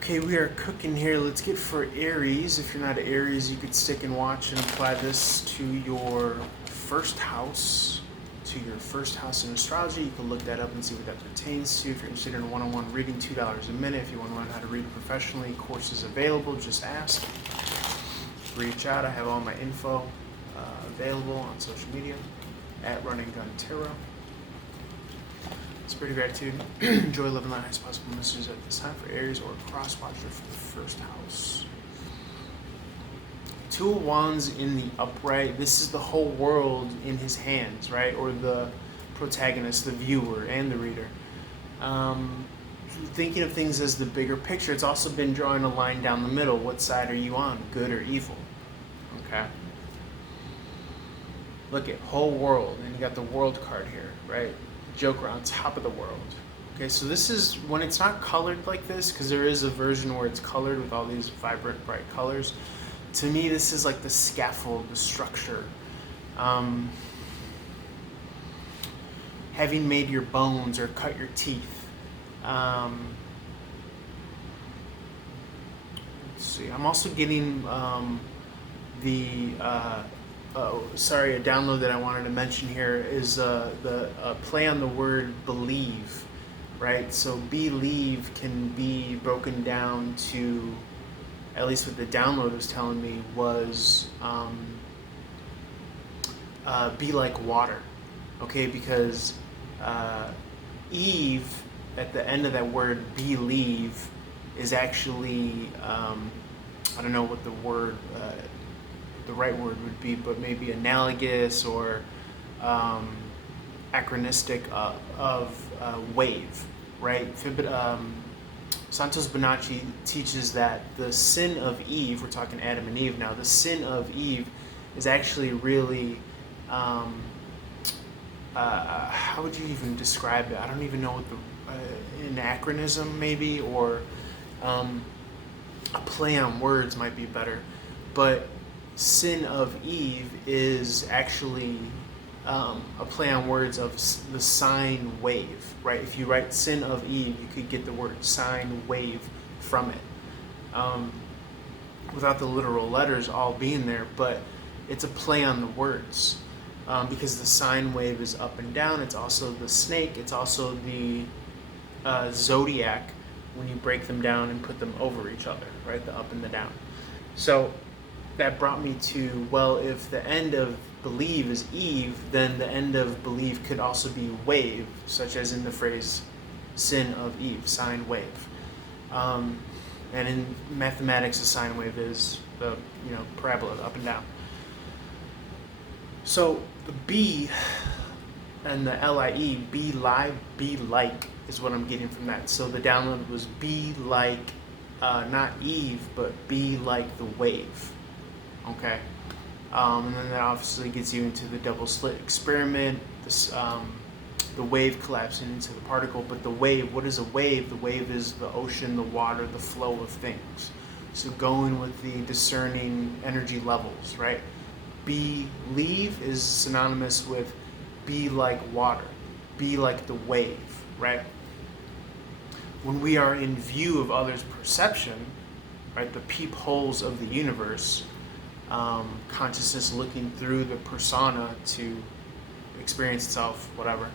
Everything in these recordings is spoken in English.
Okay, we are cooking here. Let's get for Aries. If you're not Aries, you could stick and watch and apply this to your first house. To your first house in astrology. You can look that up and see what that pertains to. If you're interested in a one-on-one reading, $2 a minute. If you want to learn how to read professionally, courses available. Just ask. Reach out. I have all my info available on social media at Running Gun Tarot. Spirit of gratitude. Enjoy living life as possible messages at this time for Aries or cross watcher for the first house. Two of Wands in the upright. This is the whole world in his hands, right? Or the protagonist, the viewer, and the reader. Thinking of things as the bigger picture. It's also been drawing a line down the middle. What side are you on? Good or evil? Okay. Look at whole world, and you got the world card here, right? Joker on top of the world. Okay, so this is when it's not colored like this, because there is a version where it's colored with all these vibrant, bright colors. To me, this is like the scaffold, the structure. Having made your bones or cut your teeth. Let's see. I'm also getting a download that I wanted to mention here is the play on the word believe, right? So believe can be broken down to, at least what the download was telling me, was be like water, okay? Because Eve, at the end of that word believe, is actually, I don't know what the word, the right word would be, but maybe analogous or acronistic of wave, right? Santos Bonacci teaches that the sin of Eve, we're talking Adam and Eve now, the sin of Eve is actually really, how would you even describe it? I don't even know what the anachronism maybe, or a play on words might be better. But sin of Eve is actually a play on words of the sine wave, right? If you write sin of Eve, you could get the word sine wave from it, without the literal letters all being there, but it's a play on the words, because the sine wave is up and down. It's also the snake. It's also the zodiac when you break them down and put them over each other, right? The up and the down. So that brought me to, well, if the end of believe is Eve, then the end of believe could also be wave, such as in the phrase sin of Eve, sine wave. And in mathematics, a sine wave is the parabola, up and down. So the B and the LIE, be like, is what I'm getting from that. So the download was be like, not Eve, but be like the wave. Okay. And then that obviously gets you into the double slit experiment, the wave collapsing into the particle. But the wave, what is a wave? The wave is the ocean, the water, the flow of things. So going with the discerning energy levels, right? Believe is synonymous with be like water, be like the wave, right? When we are in view of others' perception, right, the peepholes of the universe, consciousness looking through the persona to experience itself, whatever,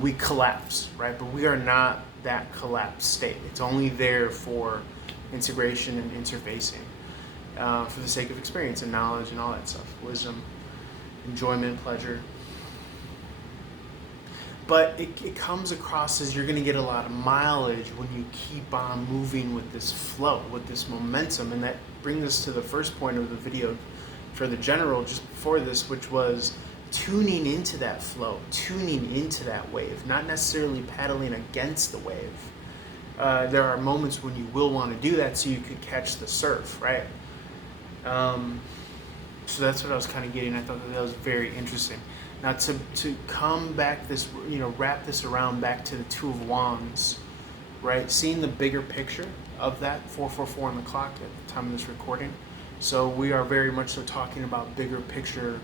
we collapse, right? But we are not that collapsed state. It's only there for integration and interfacing, for the sake of experience and knowledge and all that stuff, wisdom, enjoyment, pleasure. But it comes across as you're going to get a lot of mileage when you keep on moving with this flow, with this momentum. And that brings us to the first point of the video for the general just before this, which was tuning into that flow, tuning into that wave, not necessarily paddling against the wave. There are moments when you will want to do that so you could catch the surf, right? So that's what I was kind of getting. I thought that was very interesting. Now to come back this, wrap this around back to the Two of Wands, right? Seeing the bigger picture of that 444 on the clock at the time of this recording. So we are very much so talking about bigger picture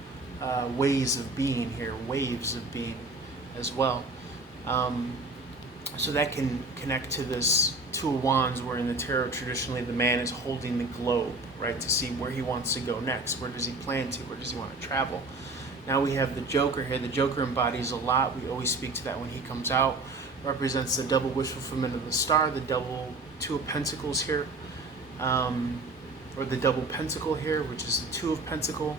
ways of being here, waves of being as well. So that can connect to this Two of Wands, where in the tarot traditionally the man is holding the globe, right, to see where he wants to go next. Where does he plan to? Where does he want to travel? Now we have the Joker here. The Joker embodies a lot. We always speak to that when he comes out. Represents the double wish fulfillment of the star, the double Two of Pentacles here, or the double Pentacle here, which is the Two of Pentacle.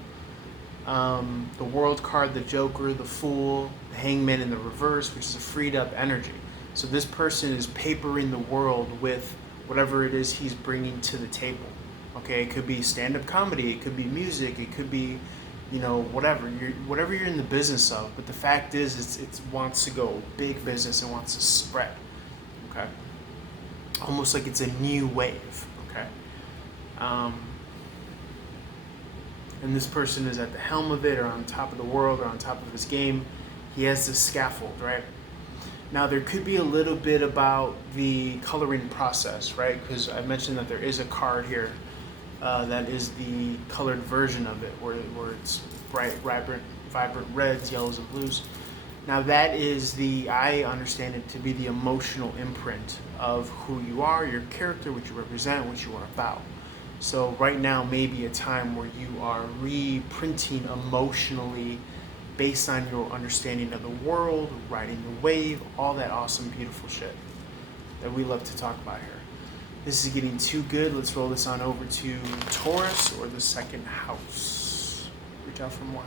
The World card, the Joker, the Fool, the Hangman in the reverse, which is a freed up energy. So this person is papering the world with whatever it is he's bringing to the table. Okay, it could be stand-up comedy, it could be music, it could be, whatever you're in the business of. But the fact is, it wants to go big business and wants to spread. Okay, almost like it's a new wave. Okay, and this person is at the helm of it, or on top of the world, or on top of his game. He has this scaffold, right? Now, there could be a little bit about the coloring process, right? Because I mentioned that there is a card here that is the colored version of it, where it's bright, vibrant reds, yellows, and blues. Now, that is I understand it to be the emotional imprint of who you are, your character, what you represent, what you are about. So right now may be a time where you are reprinting emotionally based on your understanding of the world, riding the wave, all that awesome, beautiful shit that we love to talk about here. This is getting too good. Let's roll this on over to Taurus, or the second house. Reach out for more.